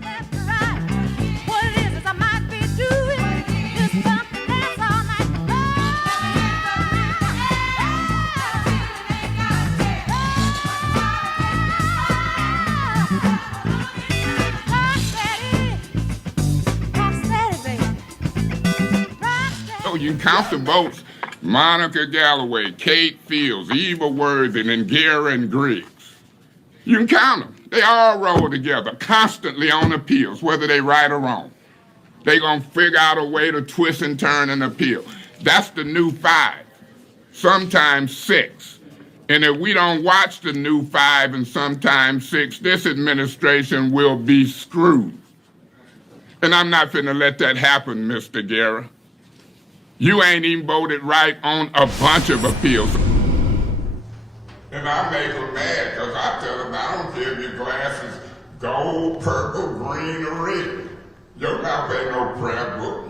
That's right. What it is I might be doing is something that's all night So you can count the votes. Monica Galloway, Kate Fields, Eva Worthing, and Garen Griggs. You can count them. They all roll together, constantly on appeals, whether they right or wrong. They gonna figure out a way to twist and turn an appeal. That's the new 5, sometimes 6. And if we don't watch the new 5 and sometimes 6, this administration will be screwed. And I'm not finna let that happen, Mr. Guerra. You ain't even voted right on a bunch of appeals. And I make them mad because I tell them I don't care if your glass is gold, purple, green, or red. Your mouth ain't no prayer book.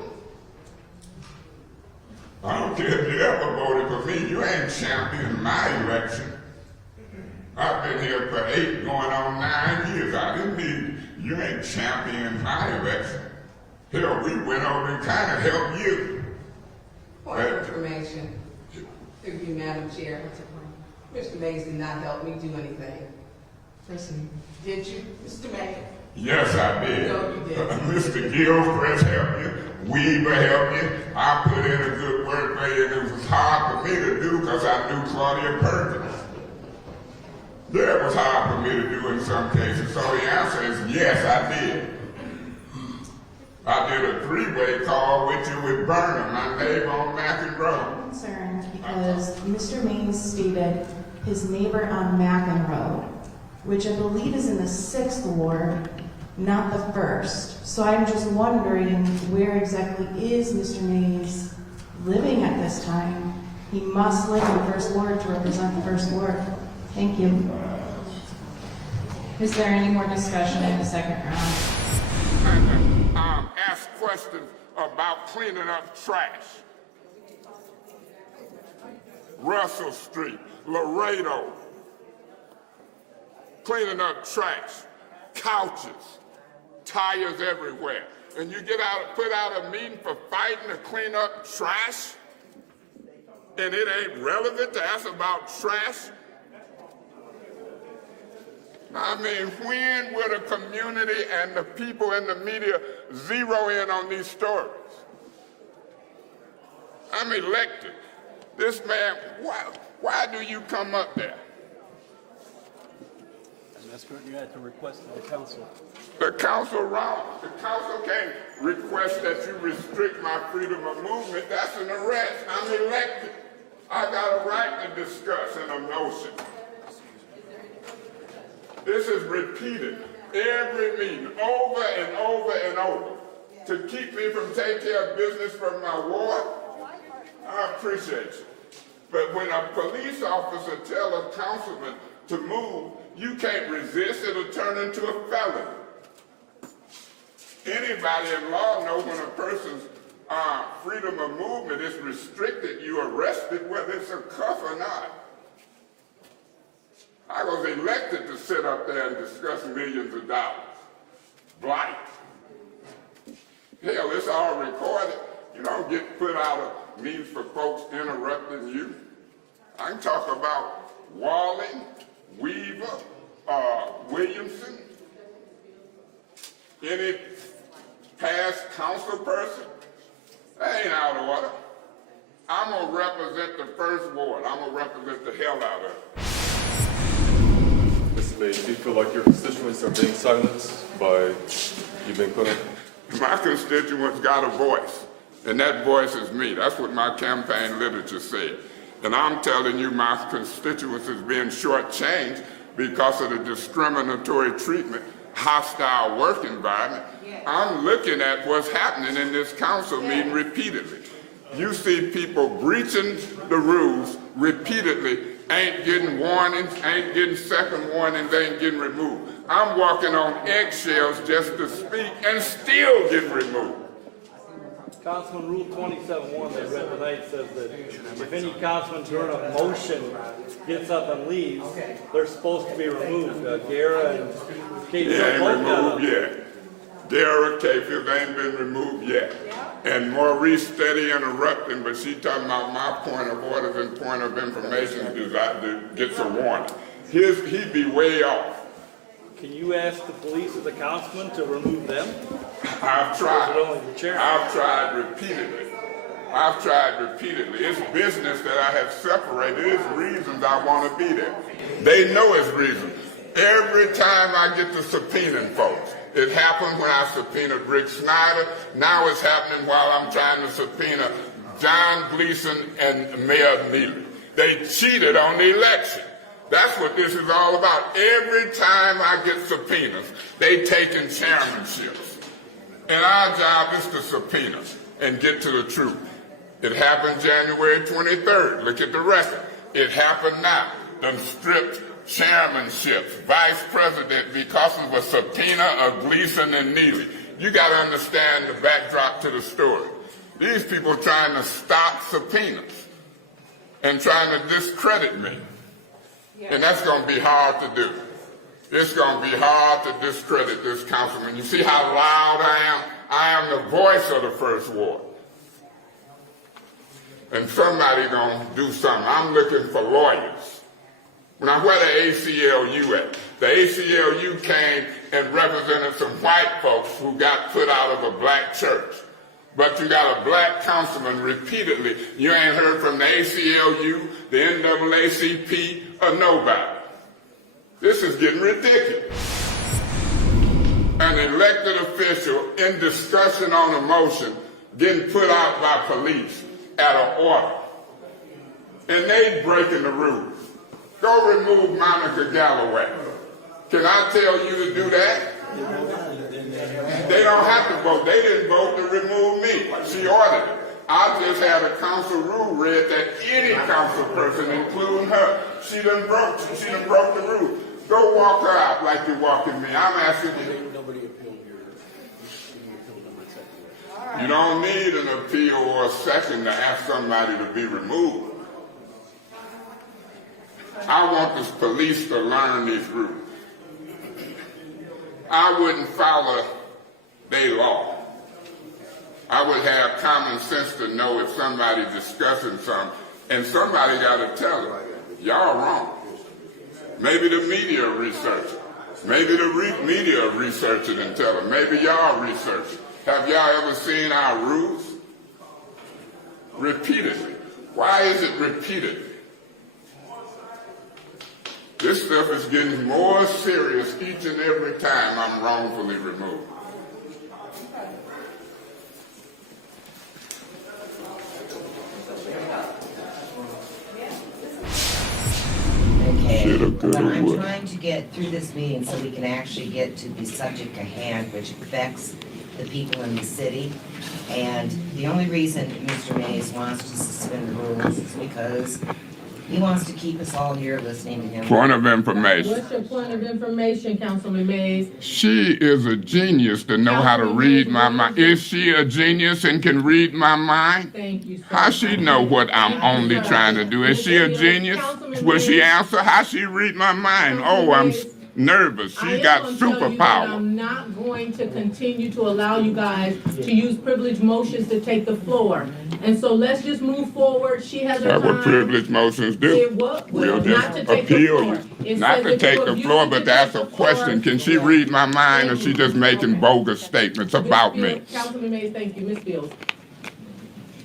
I don't care if you ever voted for me. You ain't championing my election. I've been here for 8 going on 9 years. I didn't need you. You ain't championing my election. Hell, we went over and kind of helped you. Point of information. Through you, Madam Chair. Mr. Mays did not help me do anything. Listen, did you, Mr. Mays? Yes, I did. No, you didn't. Mr. Gilchrist helped you. Weaver helped you. I put in a good word for you, and it was hard for me to do because I knew Claudia Perkins. Yeah, it was hard for me to do in some cases. So the answer is yes, I did. I did a 3-way call with you with Burnham, my neighbor on Mackin Road. I'm concerned because Mr. Mays stated his neighbor on Mackin Road, which I believe is in the 6th ward, not the 1st. So I'm just wondering where exactly is Mr. Mays living at this time? He must live in the 1st ward to represent the 1st ward. Thank you. Is there any more discussion in the second round? Ask questions about cleaning up trash. Russell Street, Laredo, cleaning up trash, couches, tires everywhere. And you put out a meeting for fighting to clean up trash? And it ain't relevant to ask about trash? I mean, when will the community and the people in the media zero in on these stories? I'm elected. This man, why do you come up there? That's correct. You had to request of the council. The council wrong. The council can't request that you restrict my freedom of movement. That's an arrest. I'm elected. I got a right to discuss an emotion. This is repeated every meeting, over and over and over, to keep me from taking care of business from my ward. I appreciate you. But when a police officer tells a councilman to move, you can't resist. It'll turn into a felony. Anybody in law knows when a person's freedom of movement is restricted, you arrested, whether it's a cuff or not. I was elected to sit up there and discuss millions of dollars. Blight. Hell, it's all recorded. You don't get put out of meetings for folks interrupting you. I can talk about Walling, Weaver, Williamson, any past council person. That ain't out of order. I'm gonna represent the 1st ward. I'm gonna represent the hell out of it. Mr. Mays, do you feel like your constituents are being silenced by you being put in? My constituents got a voice, and that voice is me. That's what my campaign literature said. And I'm telling you my constituents is being shortchanged because of the discriminatory treatment, hostile work environment. I'm looking at what's happening in this council meeting repeatedly. You see people breaching the rules repeatedly, ain't getting warnings, ain't getting second warnings, ain't getting removed. I'm walking on eggshells just to speak and still getting removed. Councilman Rule 27-1 they read tonight says that if any councilman during a motion gets up and leaves, they're supposed to be removed. Guerra and Kate Yeah, ain't both got removed up. yet. Dara Cafield ain't been removed yet. And Maurice steady interrupting, but she talking about my point of orders and point of information gets a warning. He'd be way off. Can you ask the police as a councilman to remove them? I've tried. Or is it only the chairman? I've tried repeatedly. It's business that I have separated. It's reasons I want to be there. They know it's reasons. Every time I get to subpoenaing folks, it happened when I subpoenaed Rick Snyder. Now it's happening while I'm trying to subpoena John Gleason and Mayor Neely. They cheated on the election. That's what this is all about. Every time I get subpoenas, they taking chairmanships. And our job is to subpoena and get to the truth. It happened January 23rd. Look at the record. It happened now. Them stripped chairmanships, vice president, because of a subpoena of Gleason and Neely. You got to understand the backdrop to the story. These people trying to stop subpoenas and trying to discredit me. And that's going to be hard to do. It's going to be hard to discredit this councilman. You see how loud I am? I am the voice of the First Ward. And somebody going to do something. I'm looking for lawyers. Now, where the ACLU at? The ACLU came and represented some white folks who got put out of a black church. But you got a black councilman repeatedly. You ain't heard from the ACLU, the NAACP, or nobody. This is getting ridiculous. An elected official in discussion on a motion getting put out by police at an order. And they breaking the rules. Go remove Monica Galloway. Can I tell you to do that? They don't have to vote. They didn't vote to remove me. She ordered it. I just had a council rule read that any council person, including her, she done broke the rule. Go walk her out like you're walking me. I'm asking you. You don't need an appeal or a second to ask somebody to be removed. I want the police to learn these rules. I wouldn't follow their law. I would have common sense to know if somebody's discussing something, and somebody got to tell them, y'all wrong. Maybe the media research it. Maybe the media research it and tell them. Maybe y'all research it. Have y'all ever seen our rules? Repeatedly. Why is it repeatedly? This stuff is getting more serious each and every time I'm wrongfully removed. Okay, but I'm trying to get through this meeting so we can actually get to the subject at hand, which affects the people in the city. And the only reason Mr. Mays wants to suspend the rules is because he wants to keep us all here listening to him. Point of information. What's your point of information, Councilman Mays? She is a genius to know how to read my mind. Is she a genius and can read my mind? Thank you, sir. How she know what I'm only trying to do? Is she a genius? Will she answer? How she read my mind? Oh, I'm nervous. She got superpower. I'm not going to continue to allow you guys to use privileged motions to take the floor. And so let's just move forward. She has her That's time. what privileged motions do. We'll just appeal you. Not to take the floor, but to ask a question. Can she read my mind, or is she just making bogus statements about me? Councilman Mays, thank you. Ms. Fields.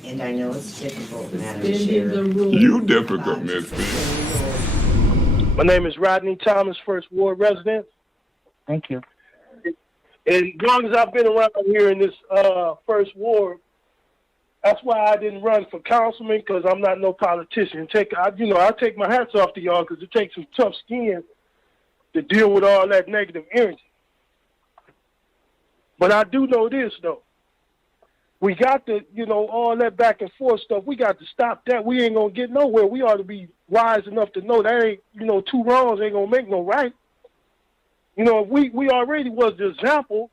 And I know it's difficult, Madam Suspending Chair. the rules. You difficult, Miss Fields. My name is Rodney Thomas, First Ward resident. Thank you. As long as I've been around here in this First Ward, that's why I didn't run for councilman, because I'm not no politician. I take my hats off to y'all, because it takes some tough skin to deal with all that negative energy. But I do know this, though. We got to, all that back and forth stuff, we got to stop that. We ain't going to get nowhere. We ought to be wise enough to know that ain't, two wrongs ain't going to make no right. We already was the example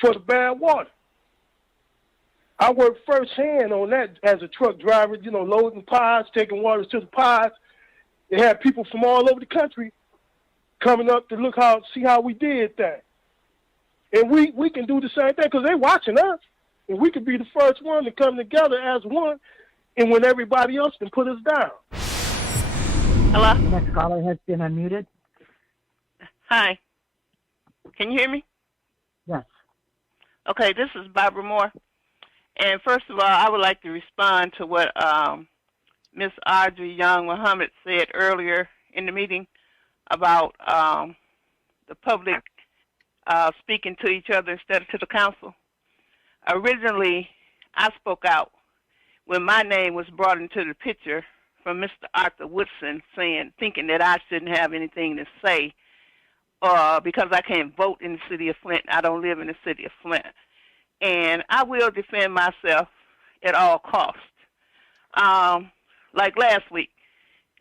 for the bad water. I worked firsthand on that as a truck driver, loading pods, taking waters to the pods. They had people from all over the country coming up to see how we did that. And we can do the same thing because they're watching us. And we could be the first one to come together as one, and when everybody else can put us down. Hello? The next caller has been unmuted. Hi. Can you hear me? Yes. Okay, this is Barbara Moore. And first of all, I would like to respond to what Miss Audrey Young Muhammad said earlier in the meeting about the public speaking to each other instead of to the council. Originally, I spoke out when my name was brought into the picture from Mr. Arthur Woodson thinking that I shouldn't have anything to say because I can't vote in the city of Flint. I don't live in the city of Flint. And I will defend myself at all costs. Like last week,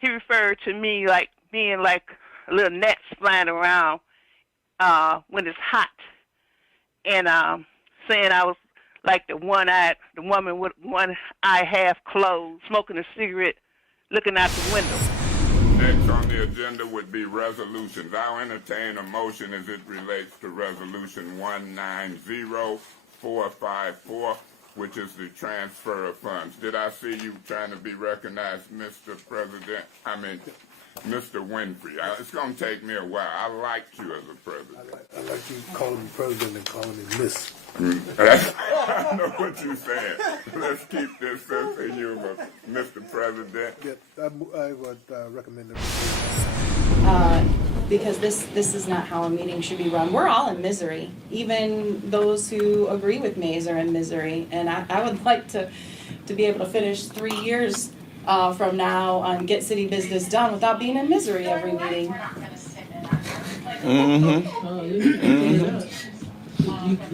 he referred to me like being like a little gnats flying around when it's hot, and saying I was like the woman with one eye half closed, smoking a cigarette, looking out the window. Next on the agenda would be resolutions. I'll entertain a motion as it relates to resolution 190454, which is the transfer of funds. Did I see you trying to be recognized, Mr. President? Mr. Winfrey. It's going to take me a while. I liked you as a president. I like you calling me president and calling me miss. I know what you're saying. Let's keep this sense of humor, Mr. President. Yeah, I would recommend it. Because this is not how a meeting should be run. We're all in misery. Even those who agree with Mays are in misery. And I would like to be able to finish 3 years from now and get city business done without being in misery every meeting.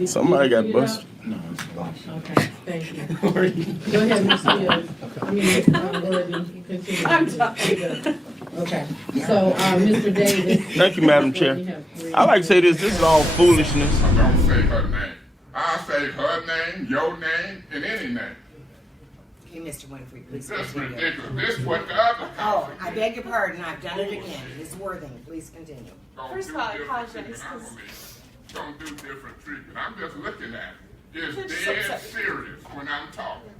Somebody got busted. Okay, thank you. Go ahead, Mr. Hill. I mean, continue. I'm done. Okay, so, Mr. Davis. Thank you, Madam Chair. I like to say this is all foolishness. I don't say her name. I say her name, your name, and any name. Okay, Mr. Winfrey, please This is continue. ridiculous. This is what the other Oh, I beg your pardon, I've done it again. Ms. Worthing, please continue. First of all, I apologize. Don't do different treatment. I'm just looking at it. It's dead serious when I'm talking.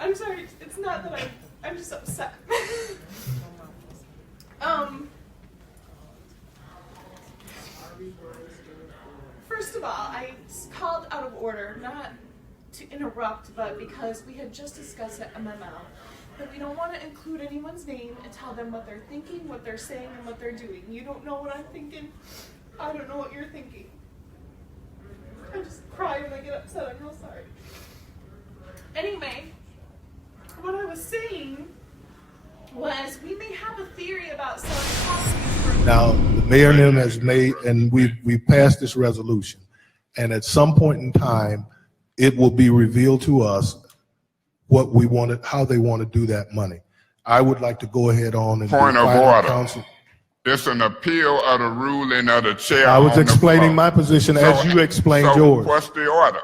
I'm sorry, it's not that I'm just upset. First of all, I called out of order, not to interrupt, but because we had just discussed at MML that we don't want to include anyone's name and tell them what they're thinking, what they're saying, and what they're doing. You don't know what I'm thinking. I don't know what you're thinking. I just cry when I get upset. I'm real sorry. Anyway, what I was saying was we may have a theory about selling properties for... Now, the mayor and them has made, and we passed this resolution. And at some point in time, it will be revealed to us what we wanted, how they want to do that money. I would like to go ahead on and Point of order. Council. It's an appeal of the ruling of the chair. I was explaining my position as you explained yours. What's the order?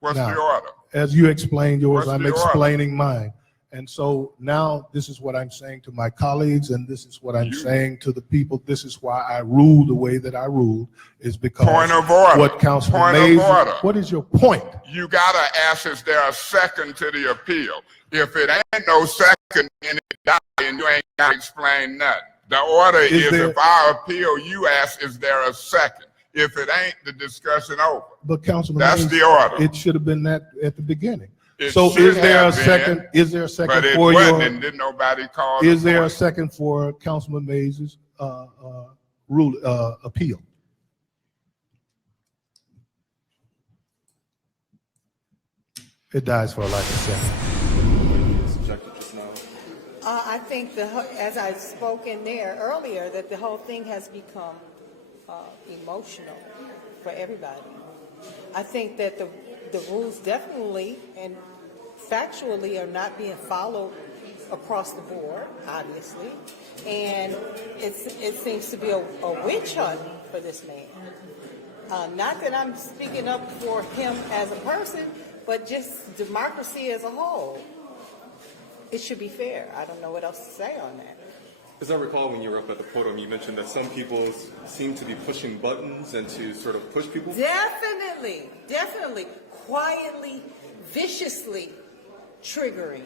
What's the order? As you explained yours, What's I'm the order? explaining mine. And so now this is what I'm saying to my colleagues, and this is what I'm saying to the people. This is why I rule the way that I ruled, is because Point of order. what Councilman Point Mays, of order. what is your point? You gotta ask, is there a second to the appeal? If it ain't no second and it died, and you ain't gotta explain nothing. The order is if I appeal, you ask, is there a second? If it ain't, the discussion over. But Councilman That's Mays, the order. it should have been that at the beginning. It So should is there a have been, second? Is there a second but it for wasn't, your? and didn't nobody call. Is the there a point. second for Councilman Mays' appeal? It dies for a lack of second. I think as I spoke in there earlier, that the whole thing has become emotional for everybody. I think that the rules definitely and factually are not being followed across the board, obviously, and it seems to be a witch hunt for this man. Not that I'm speaking up for him as a person, but just democracy as a whole. It should be fair. I don't know what else to say on that. As I recall, when you were up at the podium, you mentioned that some people seem to be pushing buttons and to sort of push people. Definitely, definitely, quietly, viciously triggering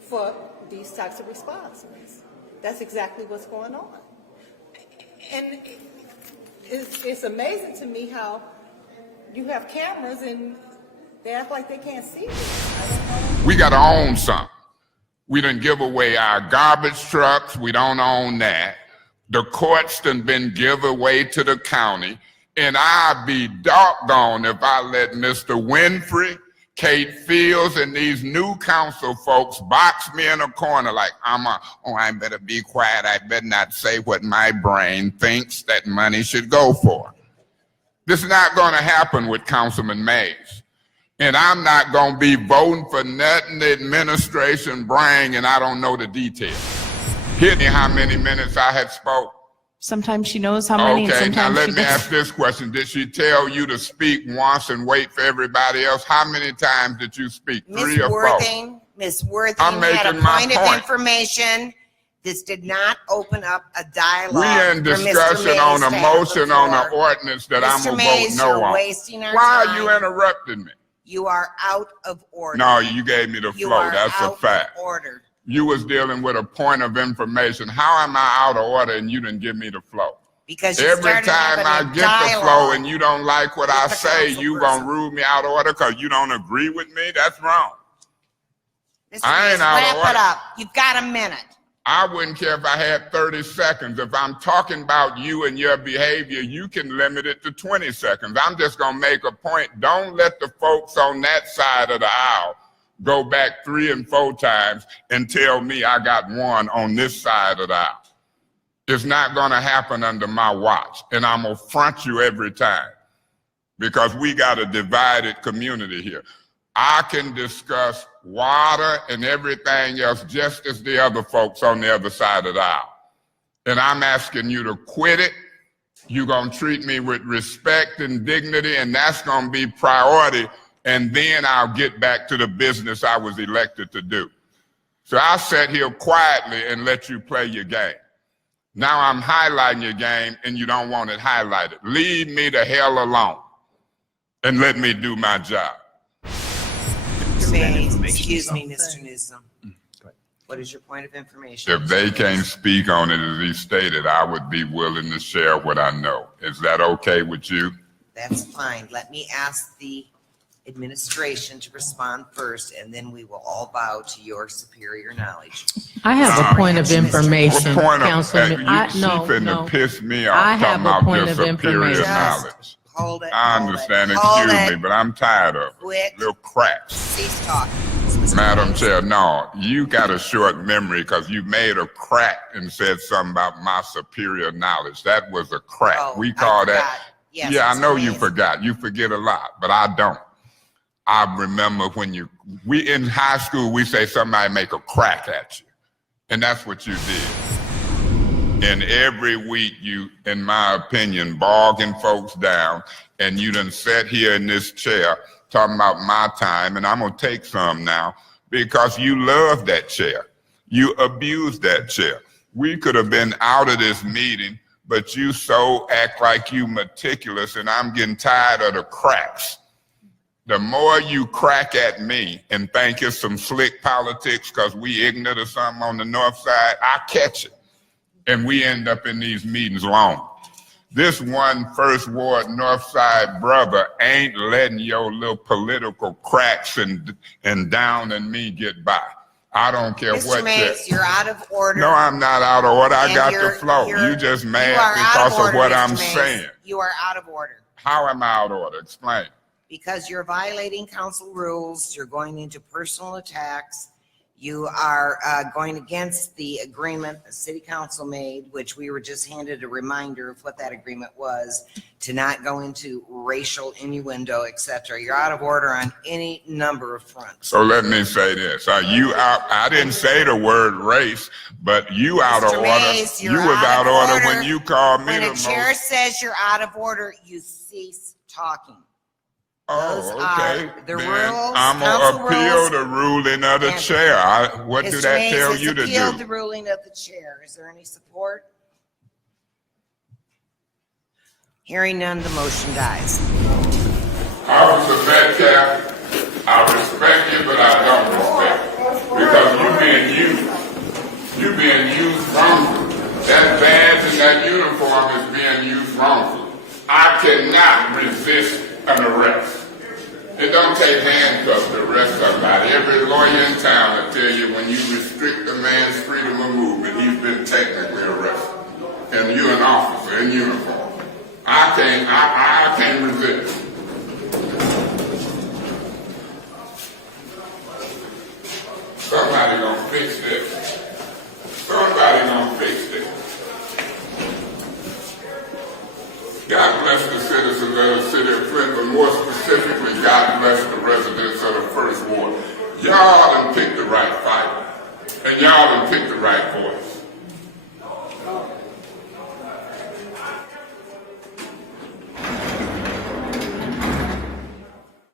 for these types of responses. That's exactly what's going on. And it's amazing to me how you have cameras and they act like they can't see it. We got to own something. We done give away our garbage trucks. We don't own that. The courts done been give away to the county. And I'd be doggone if I let Mr. Winfrey, Kate Fields, and these new council folks box me in a corner like I better be quiet. I better not say what my brain thinks that money should go for. This is not going to happen with Councilman Mays. And I'm not going to be voting for nothing the administration bring, and I don't know the details. Hit me how many minutes I had spoke. Sometimes she knows how many, and Okay, now sometimes let she me ask doesn't. this question. Did she tell you to speak once and wait for everybody else? How many times did you speak? Three or four? Miss Worthing I'm had a making my point of point. information. This did not open up a dialogue. We in for Mr. discussion on a Mays to have the motion on an floor. ordinance that I'm Mr. going to Mays, vote no you're on. wasting our Why time. are you interrupting me? You are out of order. No, you gave me the You flow. are That's a out fact. of order. You was dealing with a point of information. How am I out of order and you didn't give me the flow? Because you Every started time I having a get the flow dialogue and you don't like what I with the say, council you person. gonna rule me out of order because you don't agree with me? That's wrong. Mr. I ain't Mays, out of wrap order. it up. You've got a minute. I wouldn't care if I had 30 seconds. If I'm talking about you and your behavior, you can limit it to 20 seconds. I'm just gonna make a point. Don't let the folks on that side of the aisle go back 3 and 4 times and tell me I got one on this side of the aisle. It's not gonna happen under my watch, and I'm gonna front you every time because we got a divided community here. I can discuss water and everything else just as the other folks on the other side of the aisle. And I'm asking you to quit it. You're gonna treat me with respect and dignity, and that's gonna be priority. And then I'll get back to the business I was elected to do. So I sat here quietly and let you play your game. Now I'm highlighting your game and you don't want it highlighted. Leave me the hell alone and let me do my job. Mr. Mays, excuse me, Mr. Newsom. What is your point of information? If they can't speak on it as he stated, I would be willing to share what I know. Is that okay with you? That's fine. Let me ask the administration to respond first, and then we will all bow to your superior knowledge. I have a point of information, What point of, Councilman. she finna piss me off I have talking a about point your of superior information. knowledge. Hold it. I hold understand, it, hold excuse it. me, but I'm tired of it. Quit. Little cracks. Cease talking. Madam Chair, no, you got a short memory because you made a crack and said something about my superior knowledge. That was a crack. Oh, We call I that. forgot. Yes, Yeah, I Mr. know you Mays. forgot. You forget a lot, but I don't. I remember when we in high school, we say somebody make a crack at you. And that's what you did. And every week you, in my opinion, bogging folks down, and you done sat here in this chair talking about my time, and I'm gonna take some now because you love that chair. You abuse that chair. We could have been out of this meeting, but you so act like you meticulous, and I'm getting tired of the cracks. The more you crack at me and think it's some slick politics because we ignorant or something on the north side, I catch it. And we end up in these meetings long. This one First Ward North Side brother ain't letting your little political cracks and down and me get by. I don't care Mr. what Mays, you're out of order. No, I'm not out of order. I And got the you're- flow. you're- You just you mad are out because of order, what Mr. I'm Mays. saying. You are out of order. How am I out of order? Explain. Because you're violating council rules, you're going into personal attacks, you are going against the agreement the city council made, which we were just handed a reminder of what that agreement was, to not go into racial innuendo, et cetera. You're out of order on any number of fronts. So let me say this. You out, I didn't say the word race, but you out of Mr. order. Mays, You you're was out out of of order order. when you called me When the a chair most. says you're out of order, you cease talking. Oh, Those okay. are the Then rules, I'm council gonna appeal rules. the ruling of the And chair. What do Mr. that Mays tell has you to appealed do? the ruling of the chair. Is there any support? Hearing none, the motion dies. Officer Metcalf, I respect you, but I don't respect you. Because you're being used. You're being used wrongfully. That badge and that uniform is being used wrongfully. I cannot resist an arrest. It don't take handcuffs to arrest somebody. Every lawyer in town will tell you when you restrict a man's freedom of movement, he's been technically arrested. And you're an officer in uniform. I can't resist. Somebody gonna fix this. Somebody gonna fix this. God bless the citizens of the city of Flint, but more specifically, God bless the residents of the First Ward. Y'all done picked the right fight, and y'all done picked the right voice.